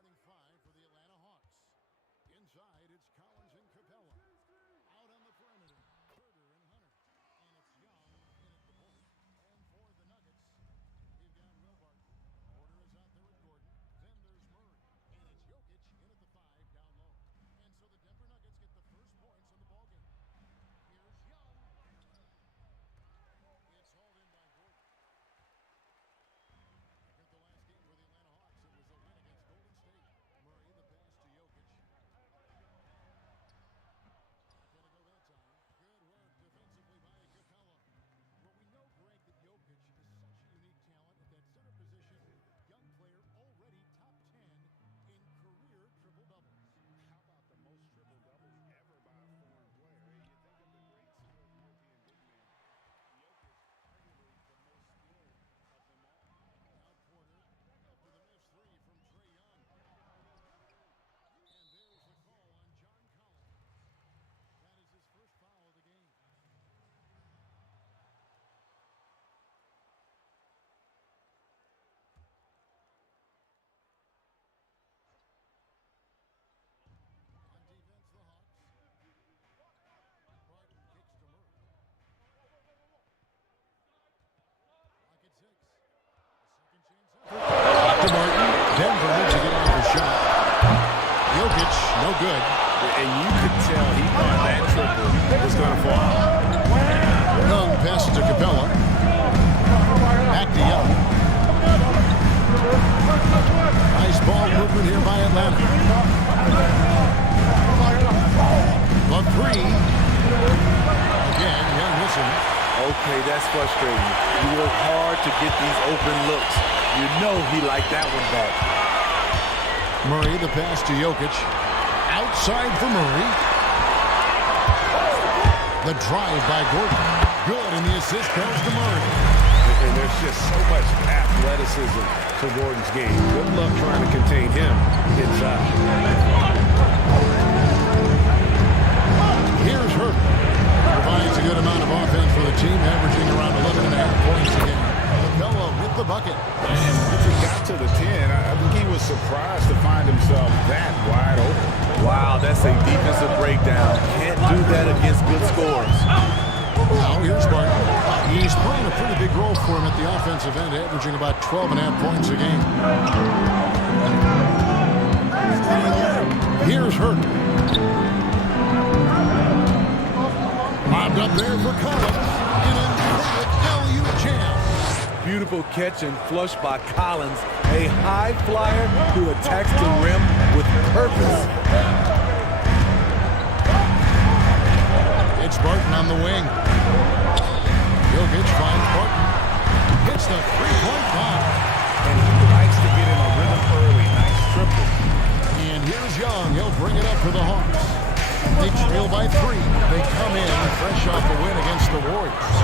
starting five for the Atlanta Hawks. Inside, it's Collins and Capella. Out on the perimeter, Herter and Hunter. And it's Young in at the point. And for the Nuggets, we've got Will Barton. Porter is out there with Gordon. Then there's Murray. And it's Jokic in at the five down low. And so the Denver Nuggets get the first points on the ballgame. Here's Young. It's hauled in by Gordon. Back at the last game for the Atlanta Hawks, it was a win against Golden State. Murray, the pass to Jokic. Gonna go that time. Good work defensively by Capella. Well, we know, Greg, that Jokic is such a unique talent at that center position. Young player, already top 10 in career triple-doubles. How about the most triple-doubles ever by a foreign player? Hey, you think of the greats of European big men. Jokic, arguably the most skilled of them all. Now Porter, after the missed three from Trae Young. And there's the call on John Collins. That is his first foul of the game. On defense, the Hawks. Barton kicks to Murray. Clock at 6. A second chance effort. To Barton. Denver to get off the shot. Jokic, no good. And you could tell he thought that triple was going to fall. Young passes to Capella. Back to Young. Nice ball movement here by Atlanta. The three. Again, Young missing. Okay, that's frustrating. You work hard to get these open looks. You know he liked that one back. Murray, the pass to Jokic. Outside for Murray. The drive by Gordon. Good, and the assist goes to Murray. And there's just so much athleticism to Gordon's game. Good luck trying to contain him inside. Here's Herter. Provides a good amount of offense for the team, averaging around 11.5 points a game. Capella with the bucket. And once he got to the 10, I think he was surprised to find himself that wide open. Wow, that's a defensive breakdown. Can't do that against good scores. Now here's Barton. He's playing a pretty big role for him at the offensive end, averaging about 12.5 points a game. Here's Herter. Lobbed up there for Collins. And an LU jam. Beautiful catch and flush by Collins. A high flyer who attacks the rim with purpose. It's Barton on the wing. Jokic finds Barton. Hits the three-point bomb. And he likes to get in a rhythm early. Nice triple. And here's Young. He'll bring it up for the Hawks. They trail by 3. They come in fresh off the win against the Warriors.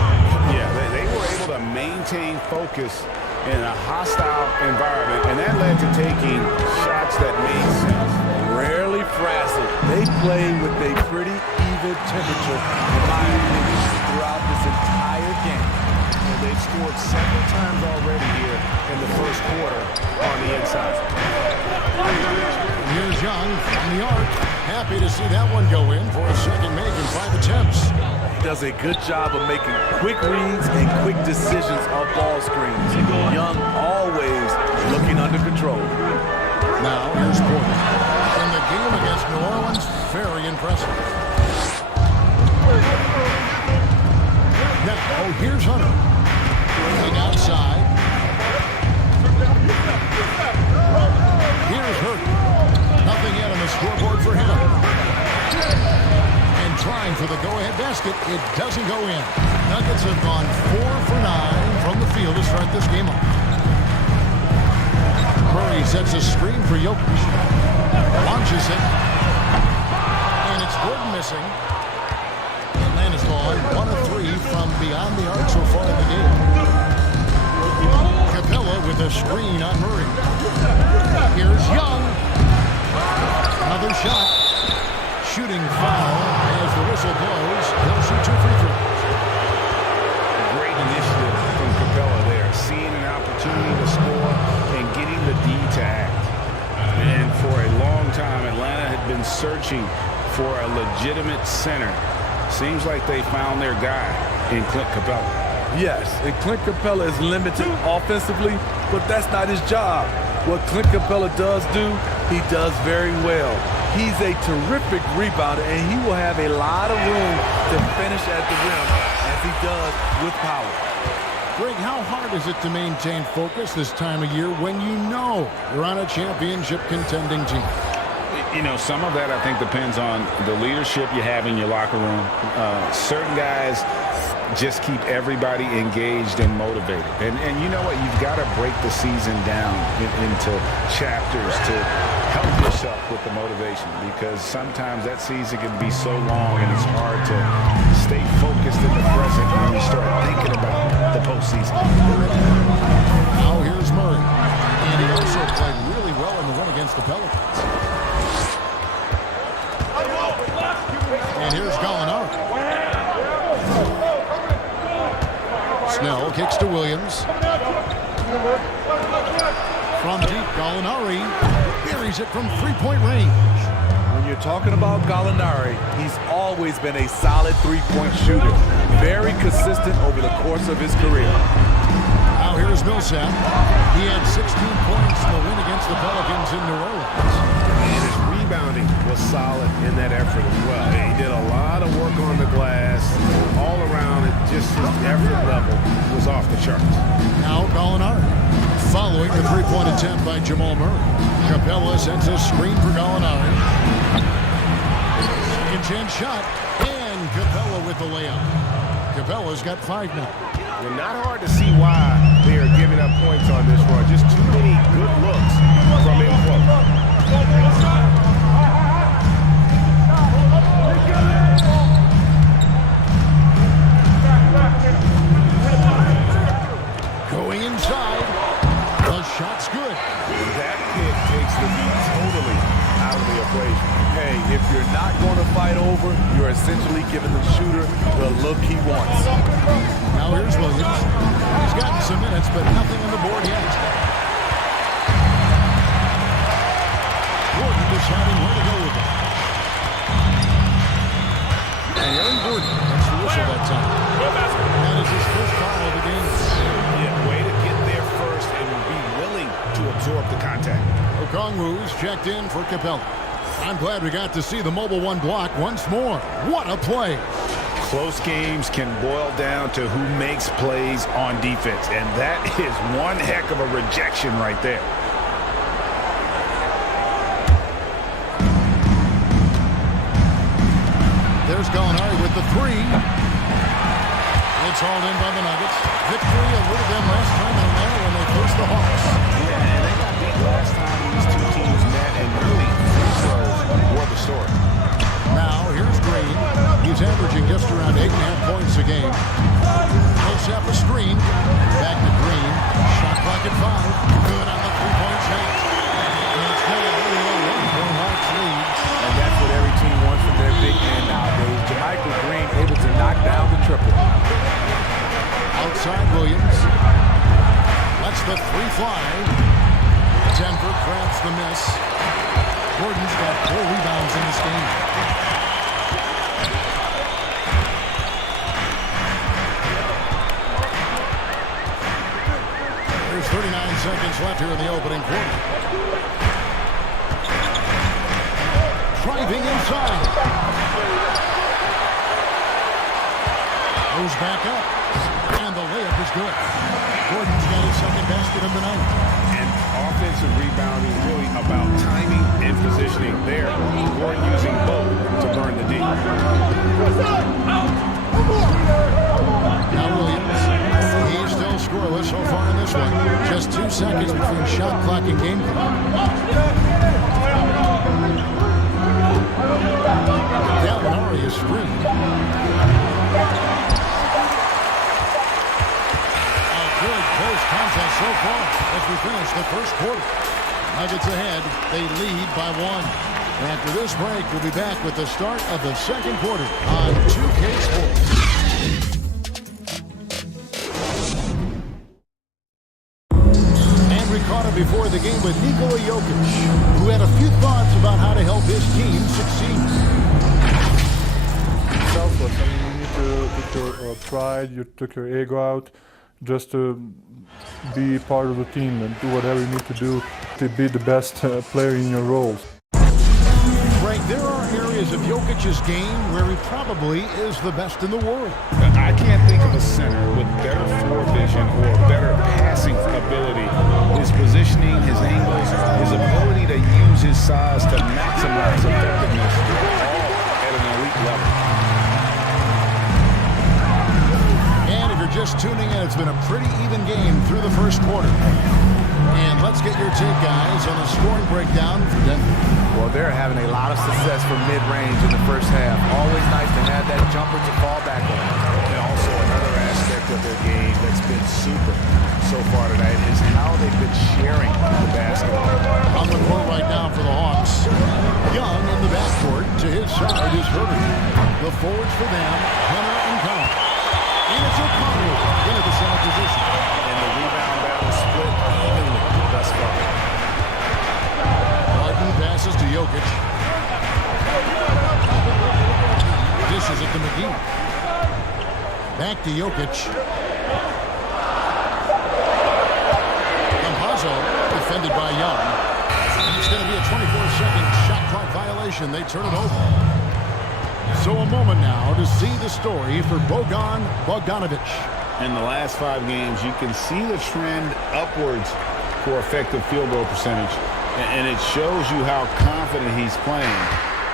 Yeah, they were able to maintain focus in a hostile environment, and that led to taking shots that made sense. Rarely frazzled. They play with a pretty even temperature, in my opinion, throughout this entire game. And they've scored several times already here in the first quarter on the inside. Here's Young from the arc. Happy to see that one go in for a second make in 5 attempts. He does a good job of making quick reads and quick decisions off ball screens. Young always looking under control. Now here's Porter. In the game against New Orleans, very impressive. Now, here's Hunter. Moving outside. Here's Herter. Nothing yet on the scoreboard for him. And trying for the go-ahead basket, it doesn't go in. Nuggets have gone 4 for 9 from the field to start this game off. Murray sets a screen for Jokic. Launches it. And it's Gordon missing. Atlanta's gone 1 of 3 from beyond the arc so far in the game. Capella with a screen on Murray. Here's Young. Another shot. Shooting foul as the whistle blows. He'll shoot 2 free throws. Great initiative from Capella there, seeing an opportunity to score and getting the D to act. And searching for a legitimate center. Seems like they found their guy in Clint Capella. Yes, and Clint Capella is limited offensively, but that's not his job. What Clint Capella does do, he does very well. He's a terrific rebounder, and he will have a lot of room to finish at the rim, as he does with power. Greg, how hard is it to maintain focus this time of year when you know you're on a championship contending team? You know, some of that I think depends on the leadership you have in your locker room. Certain guys just keep everybody engaged and motivated. And you know what? You've got to break the season down into chapters to help yourself with the motivation, because sometimes that season can be so long and it's hard to stay focused in the present when you start thinking about the postseason. Now here's Murray. And he also played really well in the win against the Pelicans. And here's Gallinari. Snell kicks to Williams. From deep, Gallinari buries it from three-point range. When you're talking about Gallinari, he's always been a solid three-point shooter. Very consistent over the course of his career. Now here's Millsap. He had 16 points in the win against the Pelicans in New Orleans. And his rebounding was solid in that effort as well. He did a lot of work on the glass. All around, just his effort level was off the charts. Now Gallinari. Following the three-point attempt by Jamal Murray. Capella sends a screen for Gallinari. Second chance shot. And Capella with the layup. Capella's got 5 now. Well, not hard to see why they are giving up points on this run. Just too many good looks from in close. Going inside. The shot's good. That pick takes the beat totally out of the equation. Hey, if you're not going to fight over, you're essentially giving the shooter the look he wants. Now here's Williams. He's gotten some minutes, but nothing on the board yet. Gordon deciding where to go with it. And Aaron Gordon, that's the whistle that time. That is his first foul of the game. Yeah, way to get there first and be willing to absorb the contact. Okongwu's checked in for Capella. I'm glad we got to see the mobile one block once more. What a play. Close games can boil down to who makes plays on defense, and that is one heck of a rejection right there. There's Gallinari with the three. It's hauled in by the Nuggets. Victory a little bit last time in Atlanta when they faced the Hawks. Yeah, and they got beat last time these two teams met, and really free throws were the story. Now here's Green. He's averaging just around 8.5 points a game. Millsap a screen. Back to Green. Shot clock at 5. Good on the three-point shot. And it's now only a 1-point Hawks lead. And that's what every team wants from their big man nowadays. Jermichael Green able to knock down the triple. Outside Williams. Lets the three fly. Denver grabs the miss. Gordon's got 4 rebounds in this game. There's 39 seconds left here in the opening quarter. Driving inside. Goes back up. And the layup is good. Gordon's got his second basket of the night. And offensive rebounding really about timing and positioning there. Gordon using both to burn the D. Now Williams. He's still scoreless so far in this one. Just 2 seconds between shot clock and game clock. Gallinari is screened. Good close contest so far as we finish the first quarter. Nuggets ahead. They lead by 1. After this break, we'll be back with the start of the second quarter on 2K Sports. And we caught a before the game with Nikola Jokic, who had a few thoughts about how to help his team succeed. Selfless. I mean, you need to put your pride, you took your ego out, just to be part of the team and do whatever you need to do to be the best player in your roles. Frank, there are areas of Jokic's game where he probably is the best in the world. I can't think of a center with better floor vision or better passing ability. His positioning, his angles, his ability to use his size to maximize effectiveness, all at an elite level. And if you're just tuning in, it's been a pretty even game through the first quarter. And let's get your take, guys, on the scoring breakdown for Denver. Well, they're having a lot of success from mid-range in the first half. Always nice to have that jumper to fall back on. And also another aspect of their game that's been super so far tonight is how they've been sharing the basketball. On the court right now for the Hawks. Young in the backcourt. To his side is Herbert. The forwards for them, Hunter and Conley. And it's O'Connell into the center position. And the rebound battle split evenly thus far. Harden passes to Jokic. Dishes it to McGee. Back to Jokic. Campazzo defended by Young. And it's going to be a 24-second shot clock violation. They turn it over. So a moment now to see the story for Bojan Bogdanovic. In the last 5 games, you can see the trend upwards for effective field goal percentage. And it shows you how confident he's playing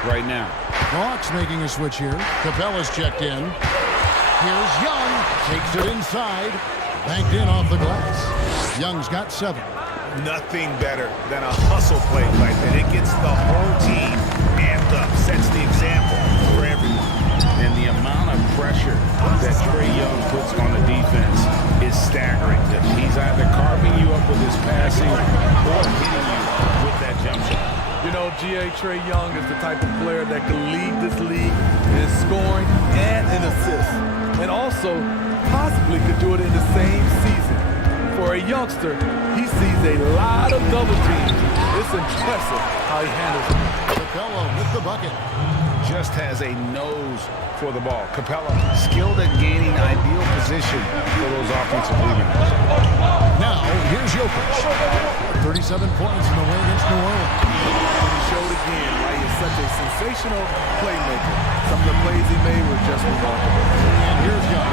right now. Hawks making a switch here. Capella's checked in. Here's Young. Takes it inside. Banked in off the glass. Young's got 7. Nothing better than a hustle play like that. It gets the whole team amped up, sets the example for everyone. And the amount of pressure that Trae Young puts on the defense is staggering. He's either carving you up with his passing or hitting you with that jump shot. You know, Trae Young is the type of player that can lead this league in scoring and in assists. And also possibly could do it in the same season. For a youngster, he sees a lot of double teams. It's impressive how he handles it. Capella with the bucket. Just has a nose for the ball. Capella skilled at gaining ideal position for those offensive rebounds. Now, here's Jokic. 37 points in the win against New Orleans. And he showed again why he is such a sensational playmaker. Some of the plays he made were just remarkable. And here's Young,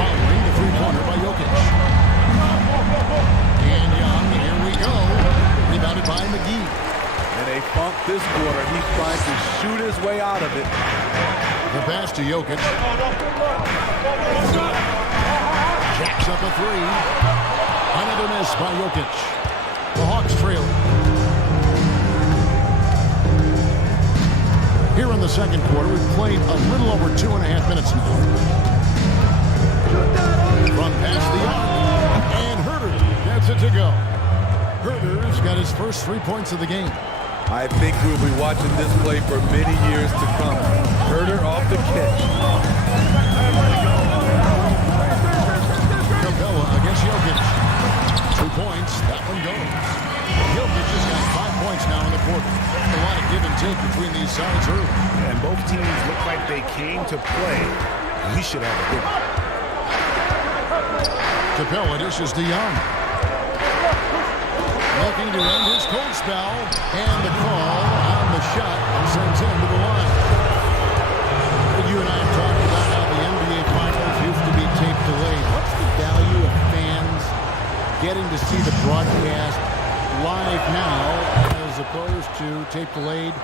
following the three-pointer by Jokic. And Young, here we go. Rebounded by McGee. And they funk this quarter. He's trying to shoot his way out of it. The pass to Jokic. Jacks up a 3. Another miss by Jokic. The Hawks trail. Here in the second quarter, we've played a little over 2.5 minutes now. Front pass to Young. And Herter gets it to go. Herter's got his first 3 points of the game. I think we'll be watching this play for many years to come. Herter off the catch. Capella against Jokic. 2 points. That one goes. Jokic has got 5 points now in the quarter. A lot of give and take between these sides early. And both teams look like they came to play. We should have a good one. Capella dishes to Young. Looking to end his cold spell. And the call on the shot sends him to the line. You and I have talked about how the NBA Finals used to be tape delayed. What's the value of fans getting to see the broadcast live now as opposed to tape delayed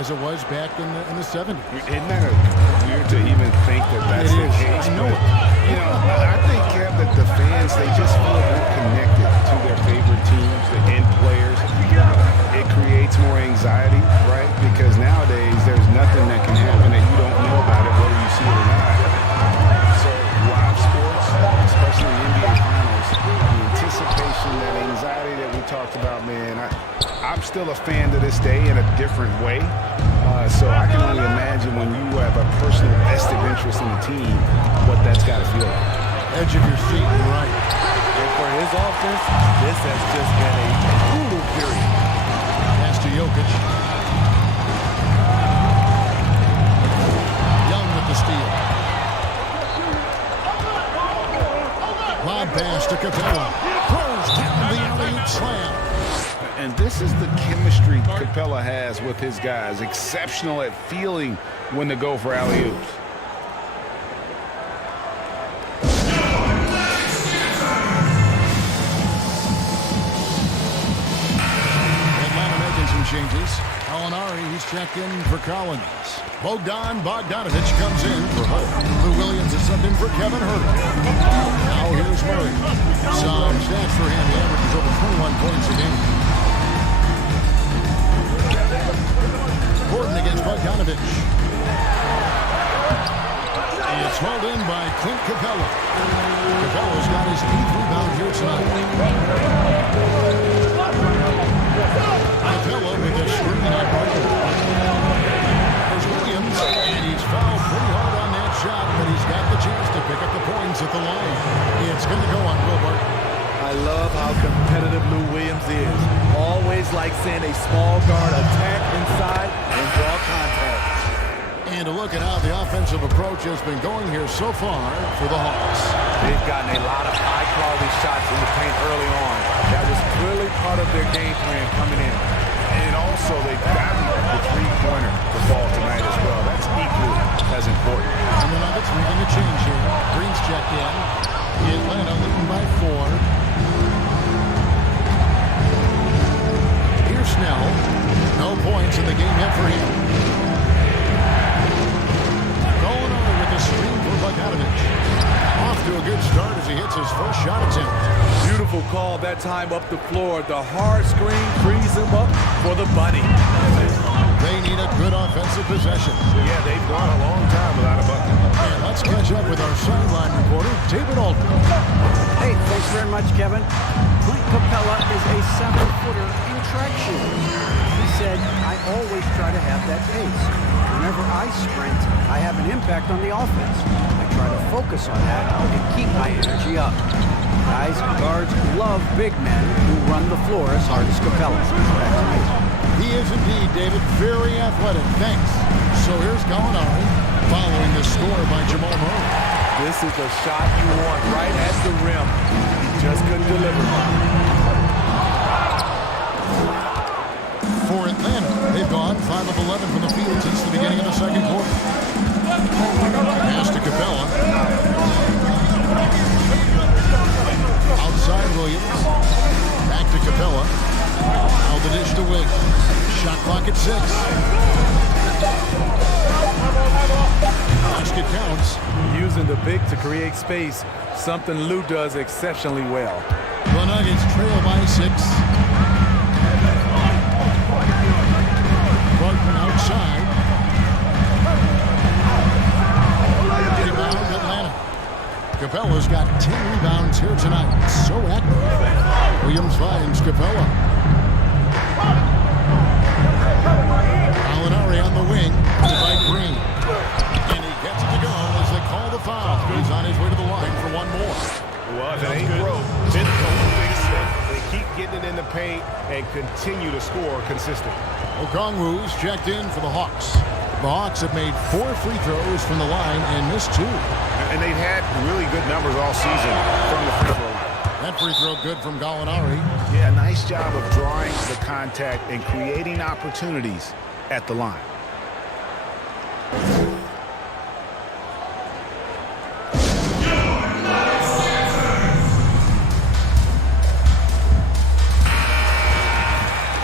as it was back in the 70s? Isn't that weird to even think that that's the case? I know it. You know, I think, Kev, that the fans, they just feel more connected to their favorite teams, the end players. It creates more anxiety, right? Because nowadays, there's nothing that can happen that you don't know about it, whether you see it or not. So live sports, especially the NBA Finals, the anticipation, that anxiety that we talked about, man, I'm still a fan to this day in a different way. So I can only imagine when you have a personal vested interest in the team, what that's got to feel like. Edge of your seat, right. And for his offense, this has just been a brutal period. Pass to Jokic. Young with the steal. Lob pass to Capella. Throws down the alley-oop slam. And this is the chemistry Capella has with his guys. Exceptional at feeling when to go for alley-oops. Atlanta making some changes. Alinari, he's checked in for Collins. Bogdanovich comes in for Hope. Lou Williams is subbed in for Kevin Herter. Now here's Murray. Some stats for him. He averages over 21 points a game. Gordon against Bogdanovich. It's hauled in by Clint Capella. Capella's got his 8th rebound here tonight. Capella with a screen at Barton. There's Williams, and he's fouled pretty hard on that shot, but he's got the chance to pick up the points at the line. It's going to go on Wilbert. I love how competitive Lou Williams is. Always like seeing a small guard attack inside and draw contact. And a look at how the offensive approach has been going here so far for the Hawks. They've gotten a lot of high-quality shots in the paint early on. That was clearly part of their game plan coming in. And also, they've gotten the three-pointer to fall tonight as well. That's equally as important. And the Nuggets making a change here. Green's checked in. Atlanta leading by 4. Here's Snell. No points in the game yet for him. Going over with the screen for Bogdanovich. Off to a good start as he hits his first shot attempt. Beautiful call that time up the floor. The hard screen frees him up for the bunny. They need a good offensive possession. Yeah, they've gone a long time without a bucket. And let's catch up with our sideline reporter, David Alton. Hey, thanks very much, Kevin. Clint Capella is a 7-footer in track shoes. He said, I always try to have that pace. Whenever I sprint, I have an impact on the offense. I try to focus on that and keep my energy up. Guys, guards love big men who run the floor as hard as Capella. Back to me. He is indeed, David, very athletic. Thanks. So here's Gallinari following the score by Jamal Murray. This is a shot you want right at the rim. He just couldn't deliver. For Atlanta, they've gone 5 of 11 from the field since the beginning of the second quarter. Pass to Capella. Outside Williams. Back to Capella. Now the dish to Wiggins. Shot clock at 6. Basket counts. Using the big to create space, something Lou does exceptionally well. The Nuggets trail by 6. Barton outside. Rebound Atlanta. Capella's got 10 rebounds here tonight. So active. Williams finds Capella. Alinari on the wing. By Green. And he gets it to go as they call the foul. He's on his way to the line for one more. Well, if it ain't broke, then don't fix it. They keep getting it in the paint and continue to score consistently. Okongwu's checked in for the Hawks. The Hawks have made 4 free throws from the line and missed 2. And they've had really good numbers all season from the free throw line. That free throw good from Gallinari. Yeah, nice job of drawing the contact and creating opportunities at the line.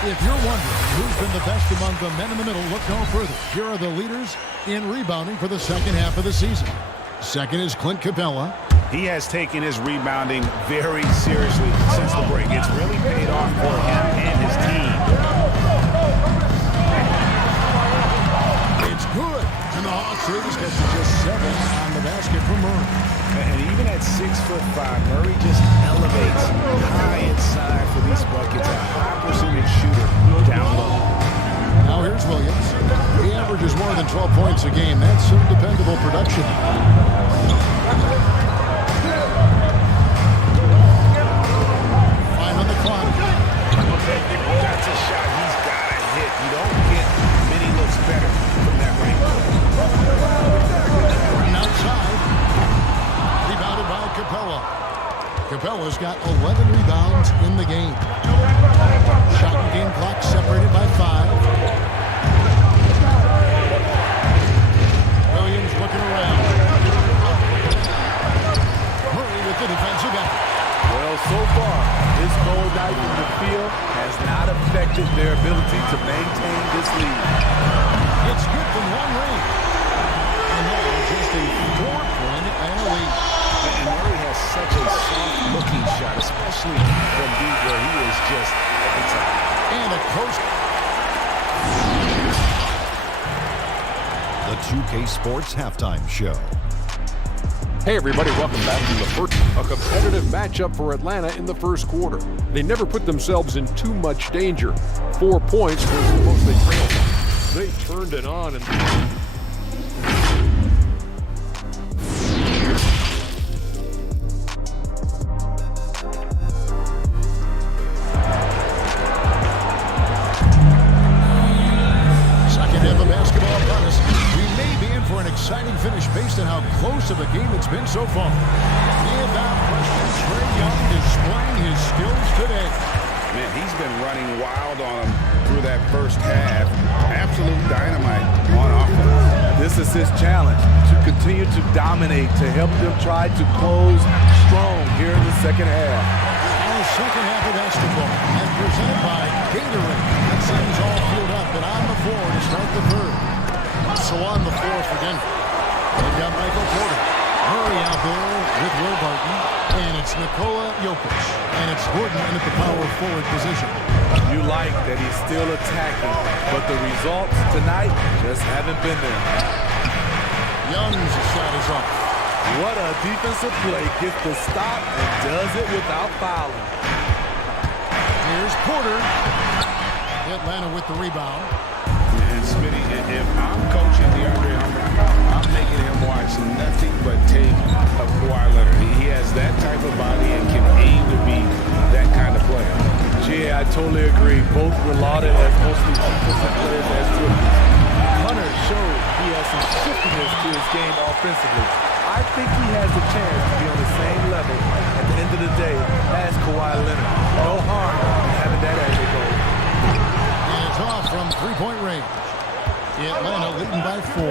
If you're wondering who's been the best among the men in the middle, look no further. Here are the leaders in rebounding for the second half of the season. Second is Clint Capella. He has taken his rebounding very seriously since the break. It's really paid off for him and his team. It's good. And the Hawks service gets to just 7 on the basket from Murray. And even at 6'5", Murray just elevates high inside for these buckets. A high percentage shooter down low. Now here's Williams. He averages more than 12 points a game. That's some dependable production. rebounds in the game. Shot and game clock separated by 5. Williams looking around. Murray with the defensive effort. Well, so far, this cold night in the field has not affected their ability to maintain this lead. It's good from long range. And now just a 4-point and a lead. And Murray has such a soft-looking shot, especially from deep where he is just inside. And a coast. The 2K Sports Halftime Show. Hey everybody, welcome back to the first, a competitive matchup for Atlanta in the first quarter. They never put themselves in too much danger. 4 points was the most they trailed. They turned it on and second half of basketball upon us. We may be in for an exciting finish based on how close of a game it's been so far. Without question, Trae Young displaying his skills today. Man, he's been running wild on him through that first half. Absolute dynamite on offense. This is his challenge, to continue to dominate, to help them try to close strong here in the second half. Our second half of basketball, and presented by Gatorade. That seems all filled up and on the floor to start the third. So on the floor for Denver. They've got Michael Porter. Murray out there with Will Barton. And it's Nikola Jokic. And it's Gordon in at the power forward position. You like that he's still attacking, but the results tonight just haven't been there. Young's shot is off. What a defensive play. Gets the stop and does it without fouling. Here's Porter. Atlanta with the rebound. And Smitty, if I'm coaching DeAndre Hunter, I'm making him watch nothing but tape of Kawhi Leonard. He has that type of body and can aim to be that kind of player. Yeah, I totally agree. Both were lauded as mostly defensive players as rookies. Hunter showed he has some shiftiness to his game offensively. I think he has a chance to be on the same level at the end of the day as Kawhi Leonard. No harm in having that as a goal. And it's off from three-point range. Atlanta leading by 4.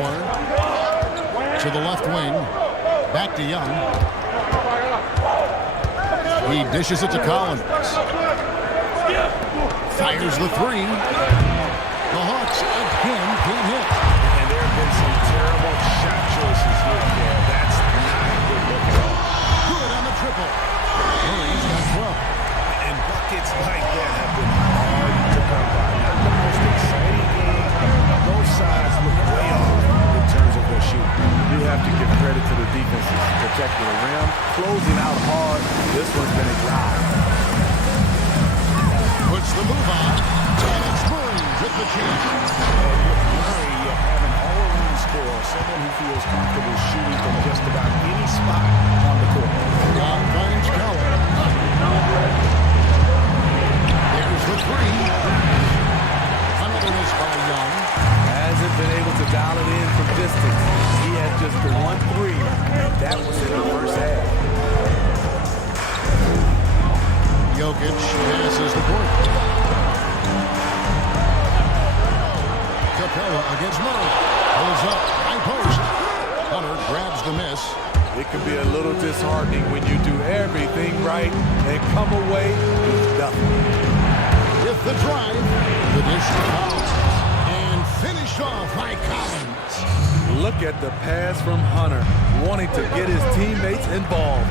To the left wing. Back to Young. He dishes it to Collins. Fires the 3. The Hawks again can't hit. And there have been some terrible shot choices here. Yeah, that's not a good look at all. Good on the triple. Murray's got 12. And buckets like that have been hard to come by. Not the most exciting game. Both sides look way off in terms of their shooting. You have to give credit to the defenses. Protecting the rim, closing out hard. This one's been a drive. Puts the move on. And it's Murray with the chance. Murray having all-around score, someone who feels comfortable shooting from just about any spot on the court. Young finds Collins. There's the 3. Another miss by Young. Hasn't been able to dial it in from distance. He had just the 1-3, and that was in the first half. Jokic passes the court. Capella against Murray. Pulls up, high post. Hunter grabs the miss. It can be a little disheartening when you do everything right and come away with nothing. With the drive, the dish to Collins. And finished off by Collins. Look at the pass from Hunter, wanting to get his teammates involved.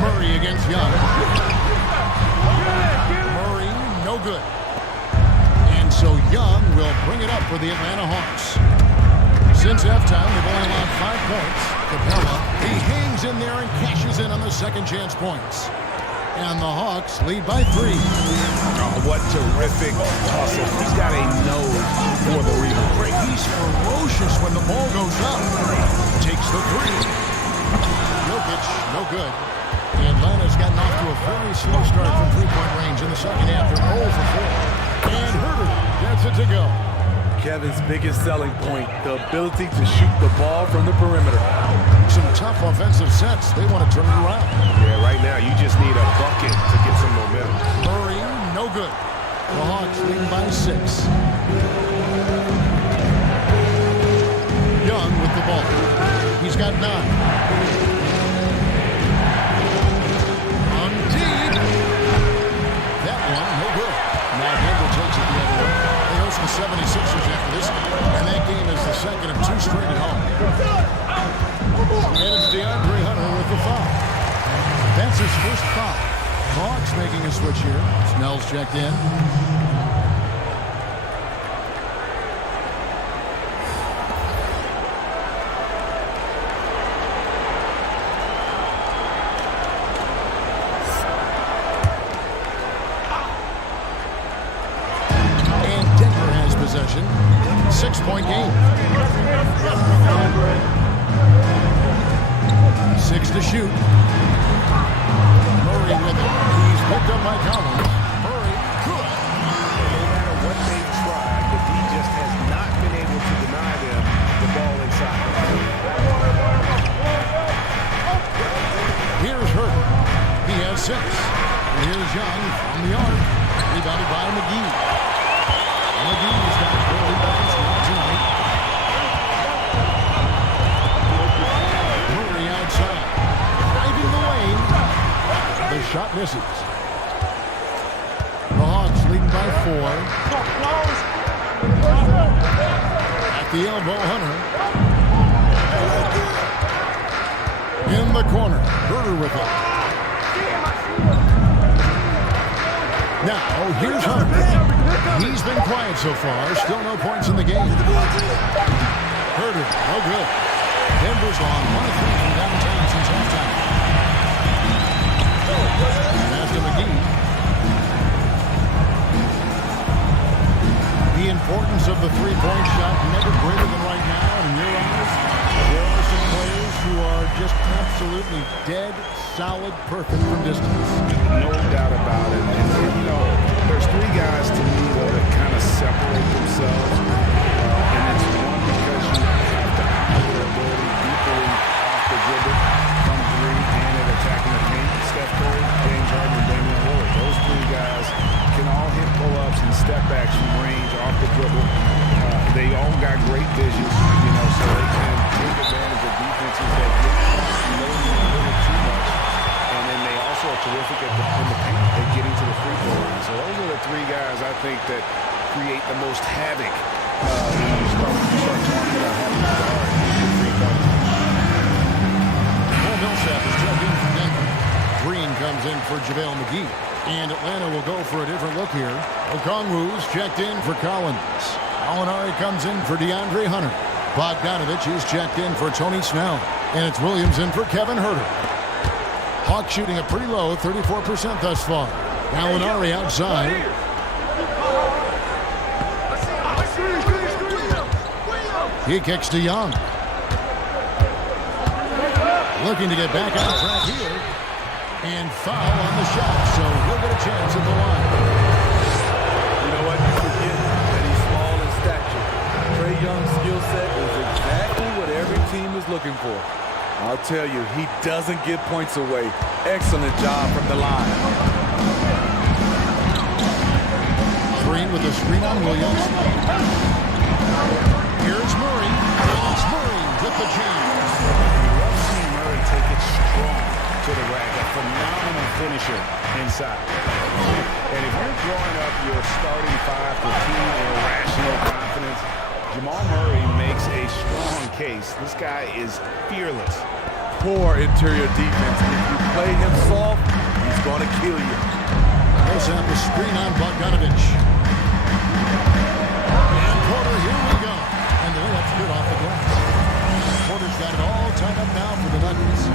Murray against Young. Murray, no good. And so Young will bring it up for the Atlanta Hawks. Since halftime, they've only allowed 5 points. Capella, he hangs in there and cashes in on the second chance points. And the Hawks lead by 3. Oh, what terrific hustle. He's got a nose for the rebound. Great. He's ferocious when the ball goes up. Takes the 3. Jokic, no good. Atlanta's gotten off to a very slow start from three-point range in the second half. They're 0 for 4. And Herter gets it to go. Kevin's biggest selling point, the ability to shoot the ball from the perimeter. Some tough offensive sets. They want to turn it around. Yeah, right now you just need a bucket to get some momentum. Murray, no good. The Hawks leading by 6. Young with the ball. He's got 9. On deep. That one, no good. Now Denver takes it the other way. They host the 76ers after this, and that game is the second of 2 straight at home. And it's DeAndre Hunter with the foul. That's his first foul. Hawks making a switch here. Snell's checked in. And Denver has possession. 6-point game. 6 to shoot. Murray with it. He's picked up by Collins. Murray, good. No matter what they've tried, the D just has not been able to deny them the ball inside. Here's Hurt. He has 6. And here's Young on the arc. Rebounded by McGee. McGee's got 4 rebounds now tonight. Murray outside. Driving the lane. The shot misses. The Hawks leading by 4. At the elbow, Hunter. In the corner. Herter with it. Now, here's Hunter. He's been quiet so far. Still no points in the game. Herter, no good. Denver's on 1 of 3 from downtown since halftime. Pass to McGee. The importance of the three-point shot never greater than right now. And in your eyes, there are some players who are just absolutely dead, solid, perfect from distance. No doubt about it. And you know, there's 3 guys to me though that kind of separate themselves. And it's one because you have to have their ability equally off the dribble, from 3, and at attacking the paint. Steph Curry, James Harden, and Damian Lillard. Those 3 guys can all hit pull-ups and step-backs from range off the dribble. They all got great vision, you know, so they can take advantage of defenses that get loaded a little too much. And then they also are terrific in the paint at getting to the free throw line. So those are the 3 guys I think that create the most havoc when you start talking about having to guard the three-point line. Paul Millsap is checked in from Denver. Green comes in for JaVale McGee. And Atlanta will go for a different look here. Okongwu's checked in for Collins. Alinari comes in for DeAndre Hunter. Bogdanovich is checked in for Tony Snell. And it's Williams in for Kevin Herter. Hawks shooting a pretty low 34% thus far. Alinari outside. He kicks to Young. Looking to get back on track here. And foul on the shot, so he'll get a chance at the line. You know what? You forget that he's small in stature. Trae Young's skill set is exactly what every team is looking for. I'll tell you, he doesn't give points away. Excellent job from the line. Green with a screen on Williams. Here's Murray. It's Murray with the jam. You love seeing Murray take it strong to the rack. A phenomenal finisher inside. And if you're throwing up your starting 5 for team irrational confidence, Jamal Murray makes a strong case. This guy is fearless. Poor interior defense. If you play him soft, he's going to kill you. Millsap a screen on Bogdanovich. And Porter, here we go. And the layup's good off the glass. Porter's got it all tied up now for the Nuggets.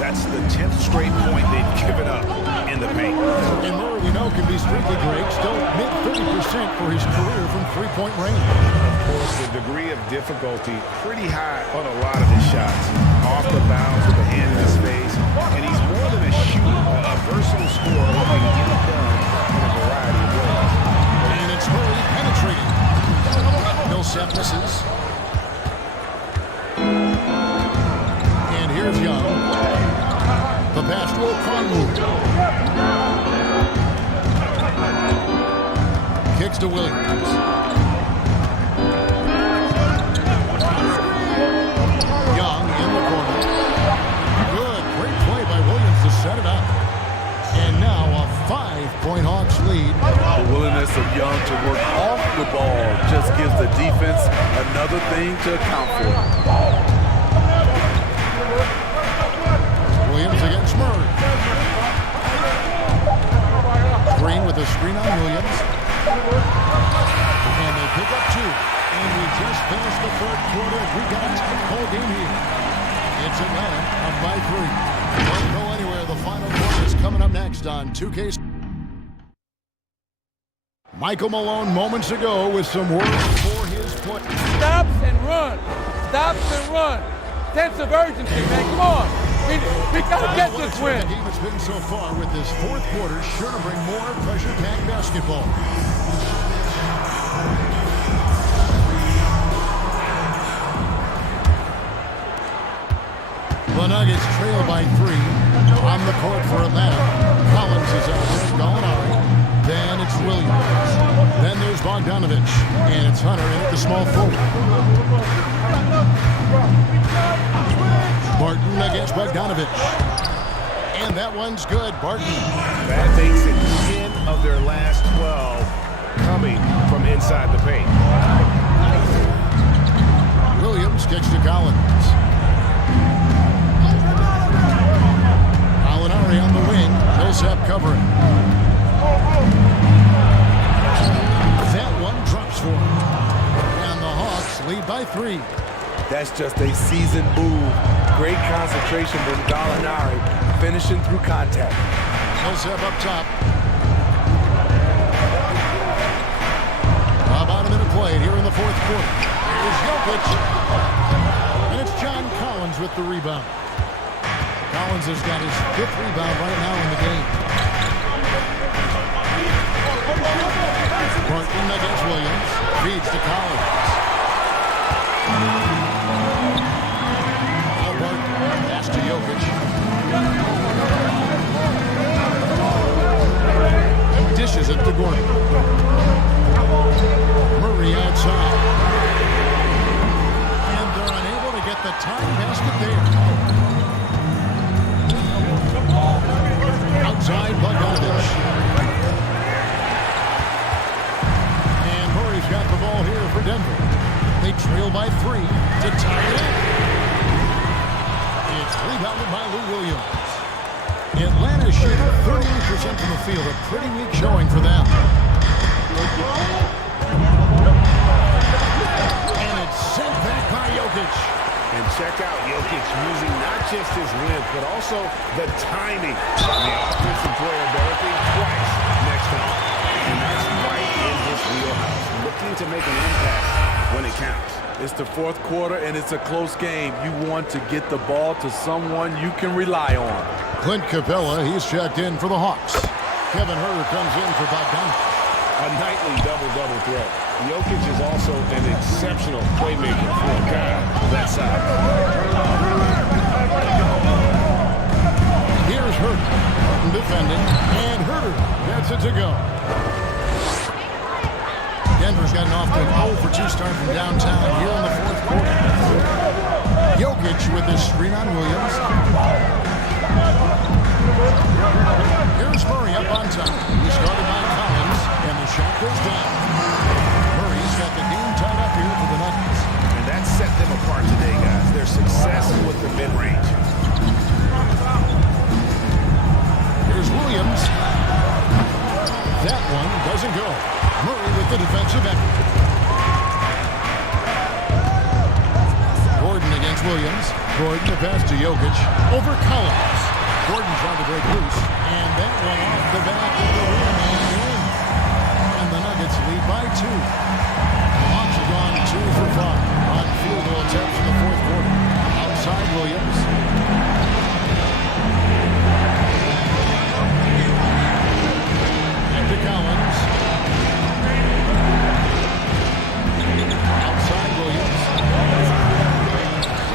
That's the 10th straight point they've given up in the paint. And Murray, we know, can be streaky great. Still mid-30% for his career from three-point range. Of course, the degree of difficulty pretty high on a lot of his shots. Off the bounds with a hand in his face. And he's more than a shooter, a versatile scorer who can get it done in a variety of ways. And it's Murray penetrating. Millsap Kicks to Williams. Young in the corner. Good, great play by Williams to set it up. And now a 5-point Hawks lead. The willingness of Young to work off the ball just gives the defense another thing to account for. Williams against Murray. Green with a screen on Williams. And they pick up 2. And we just finished the third quarter. We got a tight ball game here. It's Atlanta up by 3. Don't go anywhere. The final quarter is coming up next on 2K. Michael Malone moments ago with some words for his play. Stops and run. Stops and run. Sense of urgency, man. Come on. We got to get this win. The game has been so far with this fourth quarter sure to bring more pressure-packed basketball. The Nuggets trail by 3. On the court for Atlanta. Collins is out there. Gallinari. Then it's Williams. Then there's Bogdanovich. And it's Hunter in at the small forward. Barton against Bogdanovich. And that one's good. Barton. That makes it 10 of their last 12 coming from inside the paint. Williams kicks to Collins. Gallinari on the wing. Millsap covering. That one drops for him. And the Hawks lead by 3. That's just a seasoned move. Great concentration from Gallinari, finishing through contact. Millsap up top. About a minute played here in the fourth quarter. Here's Jokic. And it's John Collins with the rebound. Collins has got his 5th rebound right now in the game. Barton against Williams. Feeds to Collins. Now Barton. Pass to Jokic. Dishes it to Gordon. Murray outside. And they're unable to get the tying basket there. Outside Bogdanovich. And Murray's got the ball here for Denver. They trail by 3 to tie it up. It's rebounded by Lou Williams. Atlanta shooting 38% from the field. A pretty weak showing for them. And it's sent back by Jokic. And check out Jokic using not just his length, but also the timing on the offensive playability twice next time. And that's right in his wheelhouse, looking to make an impact when it counts. It's the fourth quarter, and it's a close game. You want to get the ball to someone you can rely on. Clint Capella, he's checked in for the Hawks. Kevin Huerter comes in for Bogdanovich. A nightly double-double threat. Jokic is also an exceptional playmaker for a guy that size. Here's Huerter. Martin defending, and Huerter gets it to go. Denver's gotten off to an 0-for-2 start from downtown here in the fourth quarter. Jokic with his screen on Williams. Here's Murray up on top. He started by Collins, and the shot goes down. Murray's got the game tied up here for the Nuggets. And that set them apart today, guys. Their success with the mid-range. Here's Williams. That one doesn't go. Murray with the defensive effort. Gordon against Williams. Gordon the pass to Jokic. Over Collins. Gordon trying to break loose. And that one off the back of the rim and in. And the Nuggets lead by 2. The Hawks have gone 2 for 5 on field goal attempts in the fourth quarter. Outside Williams. Back to Collins. Outside Williams.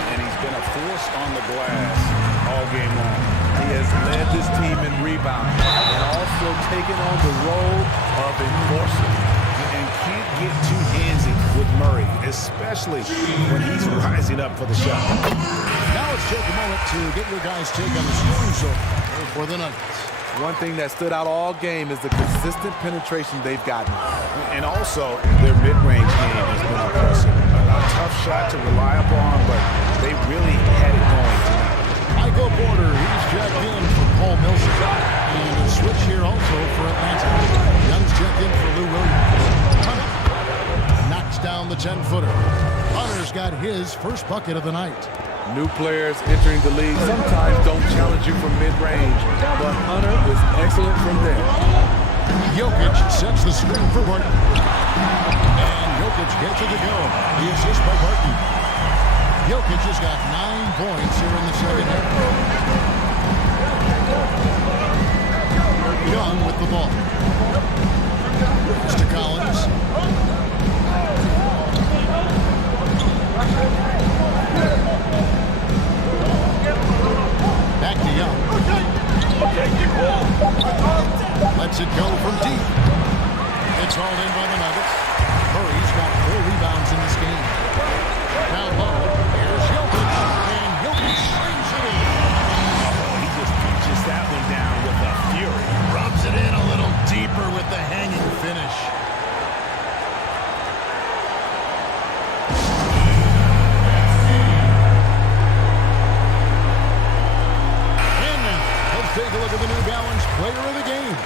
And he's been a force on the glass all game long. He has led this team in rebounding and also taking on the role of enforcer. And can't get too handsy with Murray, especially when he's rising up for the shot. Now let's take a moment to get your guys' take on the scoring zone for the Nuggets. One thing that stood out all game is the consistent penetration they've gotten. And also, their mid-range game has been impressive. A tough shot to rely upon, but they really had it going tonight. Michael Porter, he's checked in for Paul Millsap. And a switch here also for Atlanta. Young's checked in for Lou Williams. Hunter knocks down the 10-footer. Hunter's got his first bucket of the night. New players entering the league sometimes don't challenge you from mid-range, but Hunter is excellent from there. Jokic sets the screen for Barton. And Jokic gets it to go. The assist by Barton. Jokic has got 9 points here in the second half. Young with the ball. Mr. Collins. Back to Young. Lets it go from deep. It's hauled in by the Nuggets. Murray's got 4 rebounds in this game. Down low. Here's Jokic. And Jokic slings it in. He just punches that one down with a fury. Rubs it in a little deeper with the hanging finish. Take a look at the New Balance player of the game,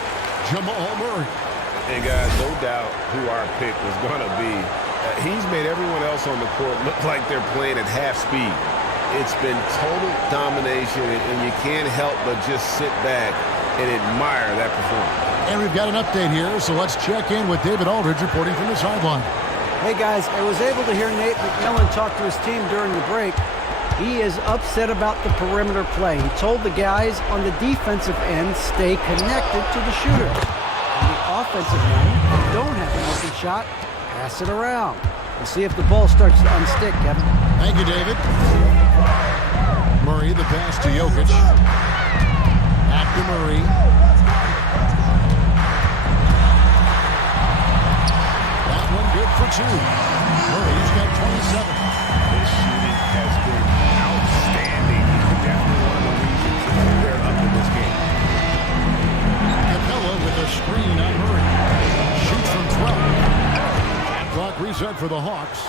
Jamal Murray. And guys, no doubt who our pick was going to be. He's made everyone else on the court look like they're playing at half speed. It's been total domination, and you can't help but just sit back and admire that performance. And we've got an update here, so let's check in with David Aldridge reporting from the sideline. Hey, guys, I was able to hear Nate McMillan talk to his team during the break. He is upset about the perimeter play. He told the guys on the defensive end stay connected to the shooter. On the offensive end, if you don't have an open shot, pass it around. We'll see if the ball starts to unstick, Kevin. Thank you, David. Murray, the pass to Jokic. Back to Murray. That one good for 2. Murray's got 27. His shooting has been outstanding. Definitely one of the reasons they're up in this game. Capella with a screen on Murray. Shoots from 12. Clock reset for the Hawks.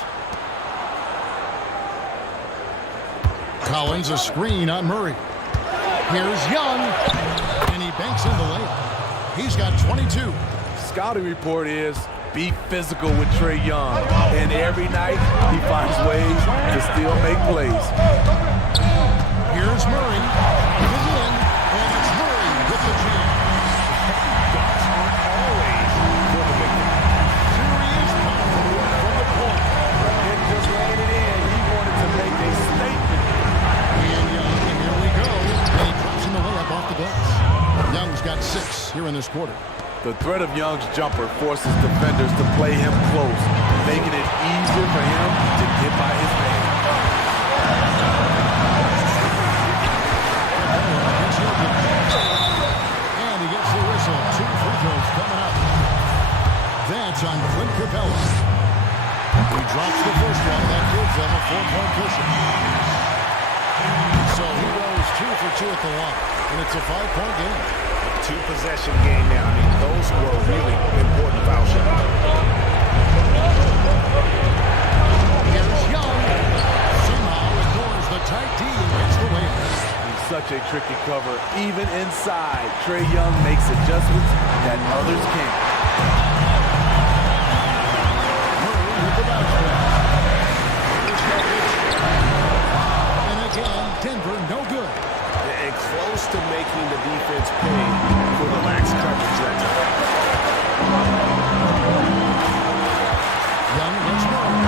Collins a screen on Murray. Here's Young. And he banks in the layup. He's got 22. Scouting report is be physical with Trae Young. And every night, he finds ways to still make plays. Here's Murray. Good in. And it's Murray with the jam. Dunks aren't always for the big man. Serious power from the point. And just laying it in, he wanted to make a statement. And Young, and here we go. And he drops in the layup off the glass. Young's got 6 here in this quarter. The threat of Young's jumper forces defenders to play him close, making it easier for him to get by his man. And he gets the whistle. 2 free throws coming up. That's on Clint Capella. He drops the first one. That gives them a 4-point cushion. So he goes 2 for 2 at the line. And it's a 5-point game. 2-possession game now. I mean, those were really important foul shots. Here's Young. Somehow ignores the tight D and gets the layup. He's such a tricky cover. Even inside, Trae Young makes adjustments that others can't. Murray with the bounce pass. Here's Jokic. And again, Denver no good. And close to making the defense pay for the lax coverage that time. Young gets Murray.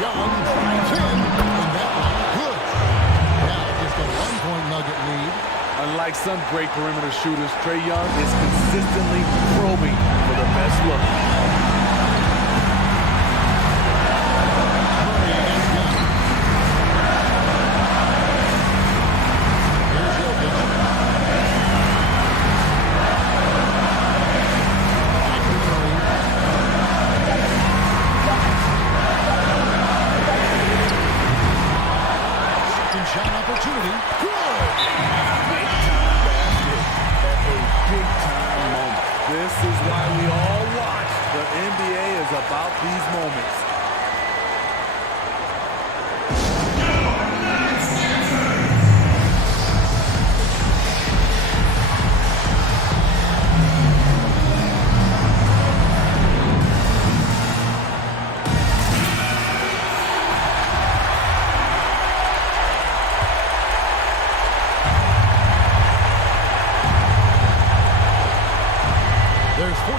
Young drives in, and that one good. Now just a 1-point Nugget lead. Unlike some great perimeter shooters, Trae Young is consistently probing for the best look. Murray against Young. Here's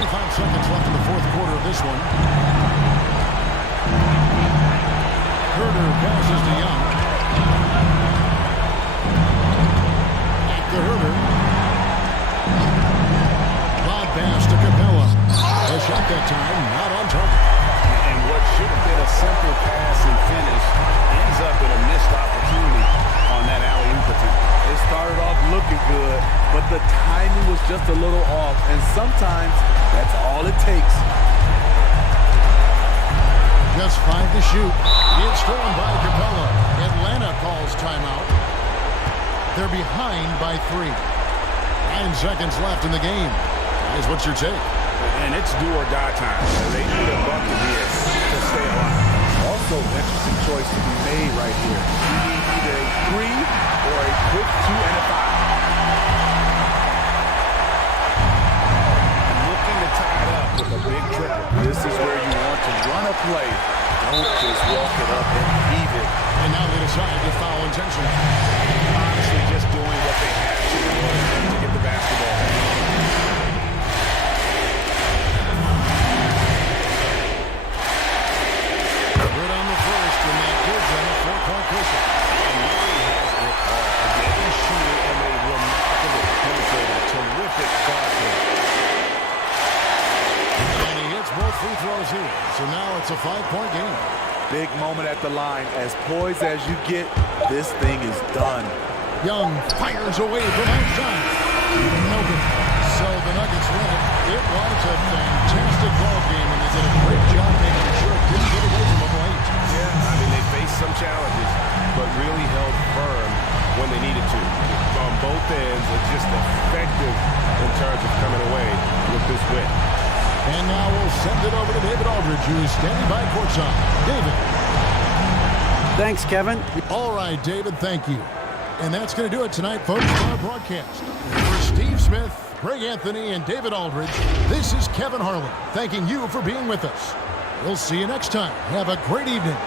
25 seconds left in the fourth quarter of this one. Herder passes to Young. Back to Herder. Lob pass to Capella. A shot that time, not on target. And what should have been a simple pass and finish ends up in a missed opportunity on that alley-oop attempt. It started off looking good, but the timing was just a little off, and sometimes that's all it takes. Just 5 to shoot. It's stolen by Capella. Atlanta calls timeout. They're behind by 3. 9 seconds left in the game. Guys, what's your take? And it's do or die time. They need a bucket here to stay alive. Also, interesting choice to be made right here. You need either a 3 or a quick 2 and a 5. Looking to tie it up with a big triple. This is where you want to run a play. Don't just walk it up and heave it. And now they decide to foul intentional. Honestly, just doing what they have to in order to get the basketball. Good on the first, and that gives them a 4-point cushion. And really has it all. A getting shooter and a remarkable penetrator. Terrific guard play. And he hits both free throws here. So now it's a 5-point game. Big moment at the line. As poised as you get, this thing is done. Young fires away from outside. No good. So the Nuggets win it. It was a fantastic ball game, and they did a great job making sure it didn't get away from them late. Yeah, I mean, they faced some challenges, but really held firm when they needed to. On both ends, and just effective in terms of coming away with this win. And now we'll send it over to David Aldridge, who's standing by courtside. David. Thanks, Kevin. All right, David, thank you. And that's going to do it tonight, folks, for our broadcast. For Steve Smith, Greg Anthony, and David Aldridge, this is Kevin Harlan, thanking you for being with us. We'll see you next time. Have a great evening.